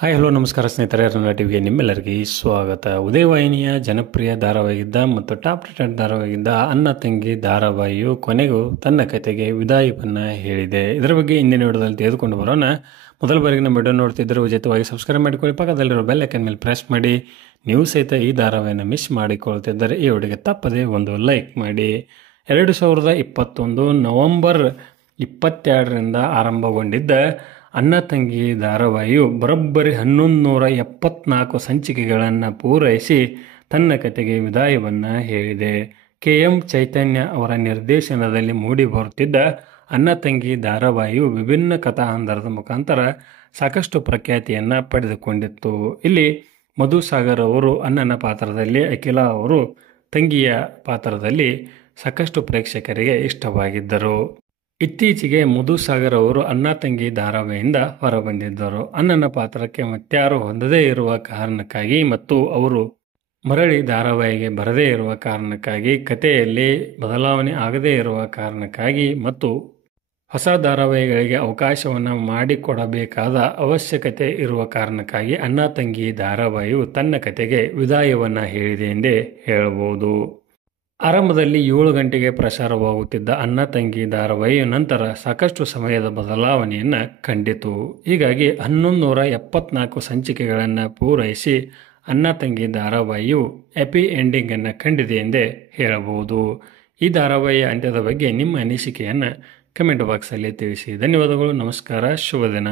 Hi hello ನಮಸ್ಕಾರ ಸ್ನೇಹಿತರೆ, ರನ್ನ ಟಿವಿಗೆ ನಿಮ್ಮೆಲ್ಲರಿಗೆ ಸ್ವಾಗತ. ಉದಯವಾಹಿನಿಯ ಜನಪ್ರಿಯ ಧಾರಾವಾಹಿಗಿದ್ದ ಮತ್ತು ಟಾಪ್ ರೇಟೆಡ್ ಧಾರಾವಾಹಿಗಿದ್ದ ಅಣ್ಣ ತಂಗಿ ಧಾರಾವಾಹಿಯು ಕೊನೆಗೂ ತನ್ನ ಕತೆಗೆ ವಿದಾಯವನ್ನು ಹೇಳಿದೆ. ಇದರ ಬಗ್ಗೆ ಇಂದಿನ ವಿಡಿಯೋದಲ್ಲಿ ತೆಗೆದುಕೊಂಡು ಬರೋಣ. ಮೊದಲ ಬಾರಿಗೆ ನಮ್ಮ ವಿಡಿಯೋ ನೋಡ್ತಿದ್ದರೆ ಉಚಿತವಾಗಿ ಸಬ್ಸ್ಕ್ರೈಬ್ ಮಾಡಿಕೊಳ್ಳಿ, ಪಕ್ಕದಲ್ಲಿರೋ ಬೆಲ್ ಐಕಾನ್ ಮೇಲೆ ಪ್ರೆಸ್ ಮಾಡಿ. ನೀವು ಸಹಿತ ಈ ಧಾರಾವಾಹಿಯನ್ನು ಮಿಸ್ ಮಾಡಿಕೊಳ್ತಿದ್ದರೆ ಈ ವಿಡಿಯೋಗೆ ತಪ್ಪದೆ ಒಂದು ಲೈಕ್ ಮಾಡಿ. 2021 ನವೆಂಬರ್ 22ರಿಂದ ಆರಂಭಗೊಂಡಿದ್ದ ಅಣ್ಣ ತಂಗಿ ಧಾರಾವಾಹಿಯು ಬರೋಬ್ಬರಿ 1174 ಸಂಚಿಕೆಗಳನ್ನು ಪೂರೈಸಿ ತನ್ನ ಕತೆಗೆ ವಿದಾಯವನ್ನು ಹೇಳಿದೆ. KM ಚೈತನ್ಯ ಅವರ ನಿರ್ದೇಶನದಲ್ಲಿ ಮೂಡಿ ಬರುತ್ತಿದ್ದ ಅಣ್ಣ ತಂಗಿ ಧಾರಾವಾಹಿಯು ವಿಭಿನ್ನ ಕಥಾಹಂದರದ ಮುಖಾಂತರ ಸಾಕಷ್ಟು ಪ್ರಖ್ಯಾತಿಯನ್ನು ಪಡೆದುಕೊಂಡಿತ್ತು. ಇಲ್ಲಿ ಮಧುಸಾಗರ್ ಅವರು ಅಣ್ಣನ ಪಾತ್ರದಲ್ಲಿ, ಅಖಿಲಾ ಅವರು ತಂಗಿಯ ಪಾತ್ರದಲ್ಲಿ ಸಾಕಷ್ಟು ಪ್ರೇಕ್ಷಕರಿಗೆ ಇಷ್ಟವಾಗಿದ್ದರು. ಇತ್ತೀಚೆಗೆ ಮಧುಸಾಗರ್ ಅವರು ಅಣ್ಣ ತಂಗಿ ಧಾರಾವಾಹಿಯಿಂದ ಹೊರಬಂದಿದ್ದರು. ಅಣ್ಣನ ಪಾತ್ರಕ್ಕೆ ಮತ್ಯಾರು ಹೊಂದದೇ ಇರುವ ಕಾರಣಕ್ಕಾಗಿ ಮತ್ತು ಅವರು ಮರಳಿ ಧಾರಾವಾಹಿಗೆ ಬರದೇ ಇರುವ ಕಾರಣಕ್ಕಾಗಿ, ಕಥೆಯಲ್ಲಿ ಬದಲಾವಣೆ ಆಗದೇ ಇರುವ ಕಾರಣಕ್ಕಾಗಿ ಮತ್ತು ಹೊಸ ಧಾರಾವಾಹಿಗಳಿಗೆ ಅವಕಾಶವನ್ನು ಮಾಡಿಕೊಡಬೇಕಾದ ಅವಶ್ಯಕತೆ ಇರುವ ಕಾರಣಕ್ಕಾಗಿ ಅಣ್ಣ ತಂಗಿ ಧಾರಾವಾಹಿಯು ತನ್ನ ಕತೆಗೆ ವಿದಾಯವನ್ನು ಹೇಳಿದೆ ಎಂದೇ ಹೇಳಬಹುದು. ಆರಂಭದಲ್ಲಿ 7 ಗಂಟೆಗೆ ಪ್ರಸಾರವಾಗುತ್ತಿದ್ದ ಅಣ್ಣ ತಂಗಿ ಧಾರಾವಾಹಿಯು ನಂತರ ಸಾಕಷ್ಟು ಸಮಯದ ಬದಲಾವಣೆಯನ್ನು ಕಂಡಿತು. ಹೀಗಾಗಿ 1174 ಸಂಚಿಕೆಗಳನ್ನು ಪೂರೈಸಿ ಅಣ್ಣ ತಂಗಿ ಧಾರಾವಾಹಿಯು ಹ್ಯಾಪಿ ಎಂಡಿಂಗನ್ನು ಕಂಡಿದೆ ಎಂದೇ ಹೇಳಬಹುದು. ಈ ಧಾರಾವಾಹಿಯ ಅಂತ್ಯದ ಬಗ್ಗೆ ನಿಮ್ಮ ಅನಿಸಿಕೆಯನ್ನು ಕಮೆಂಟ್ ಬಾಕ್ಸಲ್ಲಿ ತಿಳಿಸಿ. ಧನ್ಯವಾದಗಳು. ನಮಸ್ಕಾರ. ಶುಭ ದಿನ.